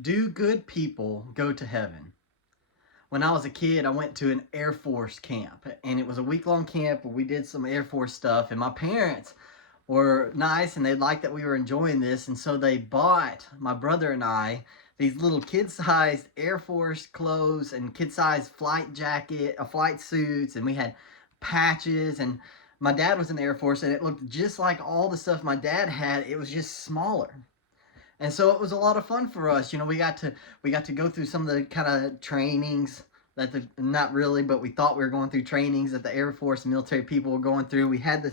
Do good people go to heaven? When I was a kid, I went to an Air Force camp, and it was a week-long camp where we did some Air Force stuff, and my parents were nice and they liked that we were enjoying this, and so they bought my brother and I these little kid-sized Air Force clothes and kid-sized flight jacket, flight suits, and we had patches, and my dad was in the Air Force, and it looked just like all the stuff my dad had. It was just smaller. And so it was a lot of fun for us. We got to go through some of the kind of trainings that the not really, but we thought we were going through trainings that the Air Force and military people were going through. We had the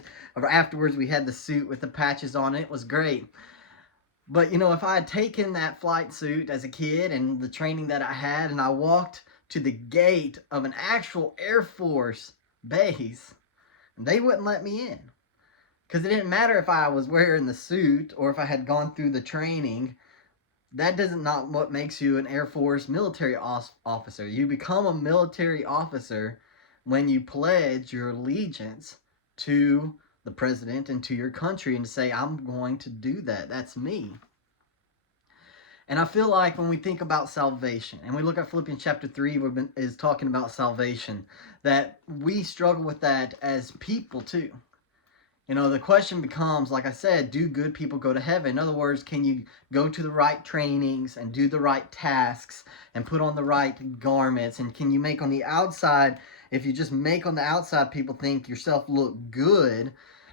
afterwards we had the suit with the patches on it. It was great. But if I had taken that flight suit as a kid and the training that I had, and I walked to the gate of an actual Air Force base, they wouldn't let me in. Because it didn't matter if I was wearing the suit or if I had gone through the training. That doesn't not what makes you an Air Force military officer. You become a military officer when you pledge your allegiance to the president and to your country and say, I'm going to do that. That's me. And I feel like when we think about salvation and we look at Philippians chapter 3, is talking about salvation, that we struggle with that as people too. The question becomes, like I said, do good people go to heaven? In other words, can you go to the right trainings and do the right tasks and put on the right garments? And can you make on the outside, if you just make on the outside people think yourself look good,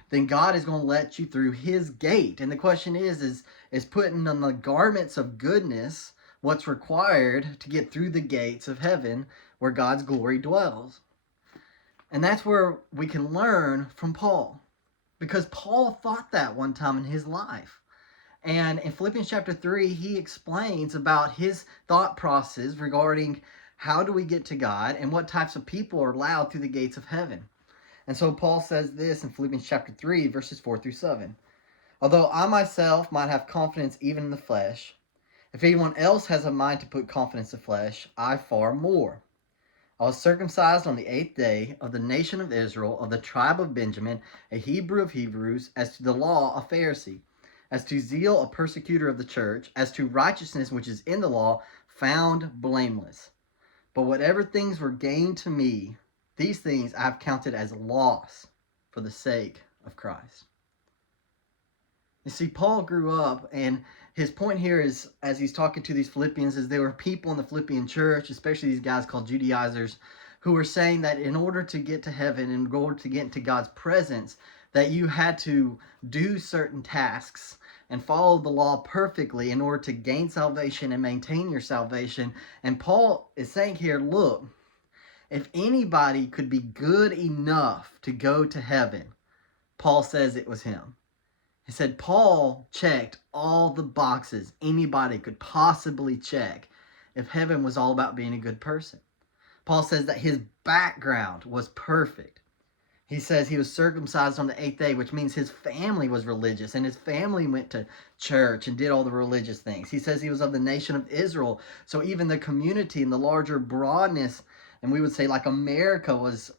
then God is going to let you through his gate. And the question is putting on the garments of goodness what's required to get through the gates of heaven where God's glory dwells. And that's where we can learn from Paul. Because Paul thought that one time in his life. And in Philippians chapter 3, he explains about his thought process regarding how do we get to God and what types of people are allowed through the gates of heaven. And so Paul says this in Philippians chapter 3, verses 4 through 7. Although I myself might have confidence even in the flesh, if anyone else has a mind to put confidence in the flesh, I far more. I was circumcised on the 8th day of the nation of Israel, of the tribe of Benjamin, a Hebrew of Hebrews, as to the law, a Pharisee, as to zeal, a persecutor of the church, as to righteousness which is in the law, found blameless. But whatever things were gained to me, these things I have counted as loss for the sake of Christ. You see, Paul grew up, and his point here is, as he's talking to these Philippians, is there were people in the Philippian church, especially these guys called Judaizers, who were saying that in order to get to heaven, in order to get into God's presence, that you had to do certain tasks and follow the law perfectly in order to gain salvation and maintain your salvation. And Paul is saying here, look, if anybody could be good enough to go to heaven, Paul says it was him. He said Paul checked all the boxes anybody could possibly check if heaven was all about being a good person. Paul says that his background was perfect. He says he was circumcised on the 8th day, which means his family was religious and his family went to church and did all the religious things. He says he was of the nation of Israel. So even the community and the larger broadness, and we would say like America was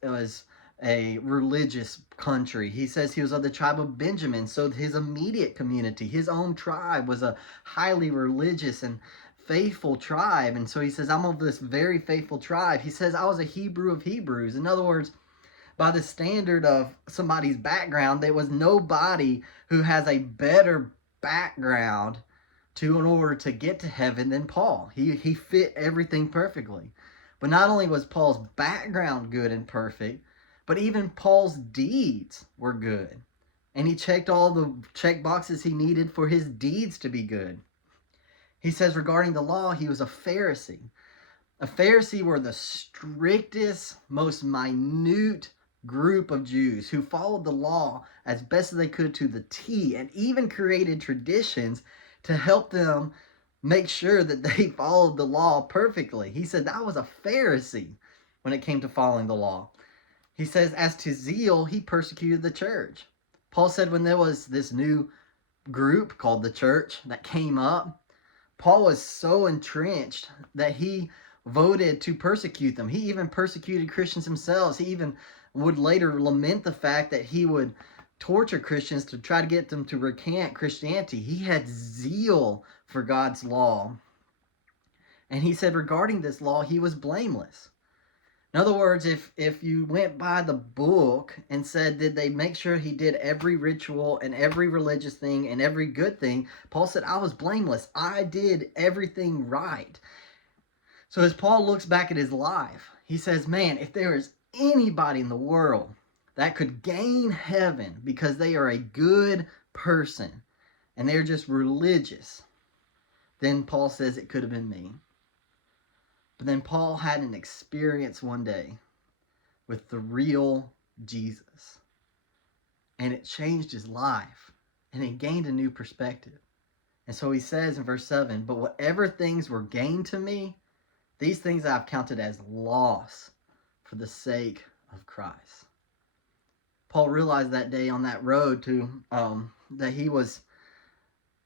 a religious country. He says he was of the tribe of Benjamin, so his immediate community, his own tribe, was a highly religious and faithful tribe. And so he says, I'm of this very faithful tribe. He says, I was a Hebrew of Hebrews. In other words, by the standard of somebody's background, there was nobody who has a better background in order to get to heaven than Paul. He fit everything perfectly. But not only was Paul's background good and perfect, but even Paul's deeds were good. And he checked all the check boxes he needed for his deeds to be good. He says regarding the law, he was a Pharisee. A Pharisee were the strictest, most minute group of Jews who followed the law as best as they could to the T, and even created traditions to help them make sure that they followed the law perfectly. He said that was a Pharisee when it came to following the law. He says, as to zeal, he persecuted the church. Paul said when there was this new group called the church that came up, Paul was so entrenched that he voted to persecute them. He even persecuted Christians himself. He even would later lament the fact that he would torture Christians to try to get them to recant Christianity. He had zeal for God's law. And he said regarding this law, he was blameless. In other words, if you went by the book and said, did they make sure he did every ritual and every religious thing and every good thing? Paul said, I was blameless. I did everything right. So as Paul looks back at his life, he says, man, if there is anybody in the world that could gain heaven because they are a good person and they're just religious, then Paul says it could have been me. But then Paul had an experience one day with the real Jesus. And it changed his life. And he gained a new perspective. And so he says in verse 7, but whatever things were gained to me, these things I've counted as loss for the sake of Christ. Paul realized that day on that road to that he was,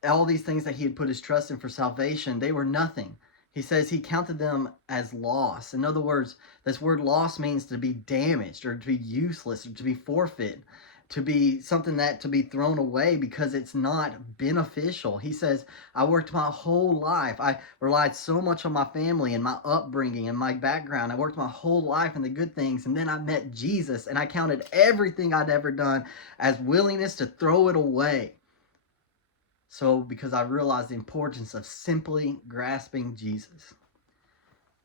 all these things that he had put his trust in for salvation, they were nothing. He says he counted them as loss. In other words, this word loss means to be damaged or to be useless or to be forfeit, to be something that to be thrown away because it's not beneficial. He says, I worked my whole life. I relied so much on my family and my upbringing and my background. I worked my whole life in the good things. And then I met Jesus and I counted everything I'd ever done as willingness to throw it away. So, because I realized the importance of simply grasping Jesus.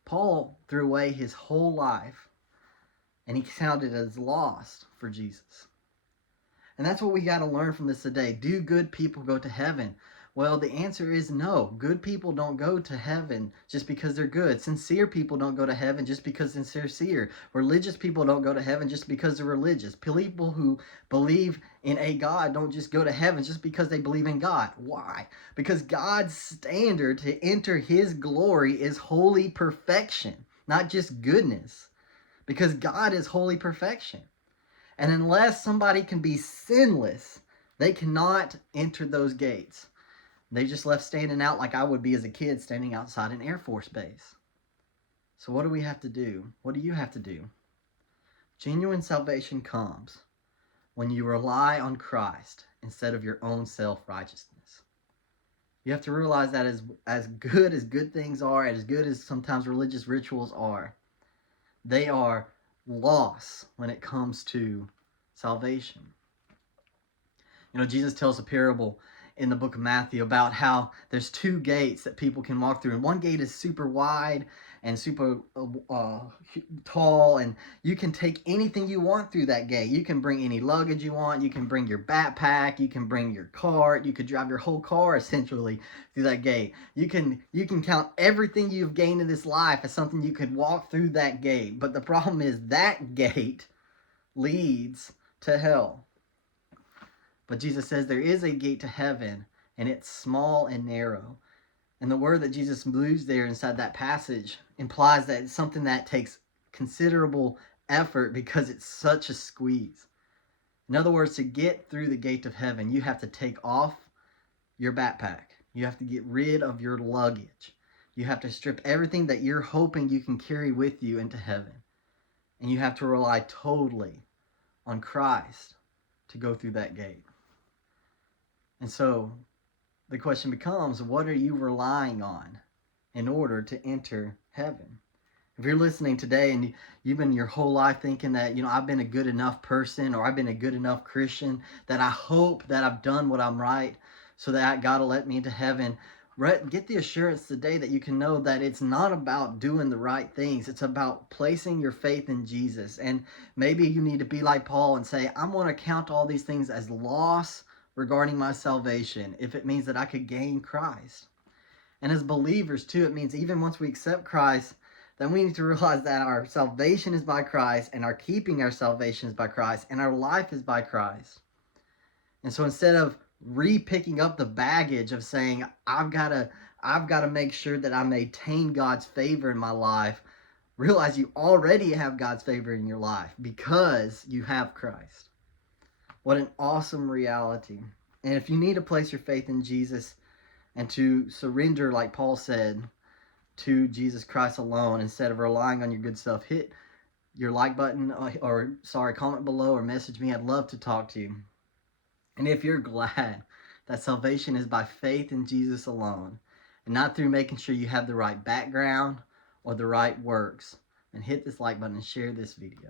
Paul threw away his whole life and he counted it as lost for Jesus. And that's what we got to learn from this today. Do good people go to heaven? Well, the answer is no. Good people don't go to heaven just because they're good. Sincere people don't go to heaven just because they're sincere. Religious people don't go to heaven just because they're religious. People who believe in a God don't just go to heaven just because they believe in God. Why? Because God's standard to enter his glory is holy perfection, not just goodness. Because God is holy perfection. And unless somebody can be sinless, they cannot enter those gates. They just left standing out like I would be as a kid standing outside an Air Force base. So what do we have to do? What do you have to do? Genuine salvation comes when you rely on Christ instead of your own self-righteousness. You have to realize that as good things are, as good as sometimes religious rituals are, they are loss when it comes to salvation. You know, Jesus tells a parable in the book of Matthew about how there's two gates that people can walk through, and one gate is super wide and super tall, and you can take anything you want through that gate. You can bring any luggage you want, you can bring your backpack, you can bring your cart, you could drive your whole car essentially through that gate. You can count everything you've gained in this life as something you could walk through that gate. But the problem is that gate leads to hell. But Jesus says there is a gate to heaven, and it's small and narrow. And the word that Jesus moves there inside that passage implies that it's something that takes considerable effort because it's such a squeeze. In other words, to get through the gate of heaven, you have to take off your backpack. You have to get rid of your luggage. You have to strip everything that you're hoping you can carry with you into heaven. And you have to rely totally on Christ to go through that gate. And so the question becomes, what are you relying on in order to enter heaven? If you're listening today and you've been your whole life thinking that, I've been a good enough person or I've been a good enough Christian, that I hope that I've done what I'm right so that God will let me into heaven, get the assurance today that you can know that it's not about doing the right things. It's about placing your faith in Jesus. And maybe you need to be like Paul and say, I'm going to count all these things as loss regarding my salvation if it means that I could gain Christ. And as believers too, it means even once we accept Christ, then we need to realize that our salvation is by Christ, and our keeping our salvation is by Christ, and our life is by Christ. And so instead of re-picking up the baggage of saying, I've got to make sure that I maintain God's favor in my life, realize you already have God's favor in your life because you have Christ. What an awesome reality. And if you need to place your faith in Jesus and to surrender, like Paul said, to Jesus Christ alone instead of relying on your good self, hit your like button comment below or message me. I'd love to talk to you. And if you're glad that salvation is by faith in Jesus alone, and not through making sure you have the right background or the right works. And hit this like button and share this video.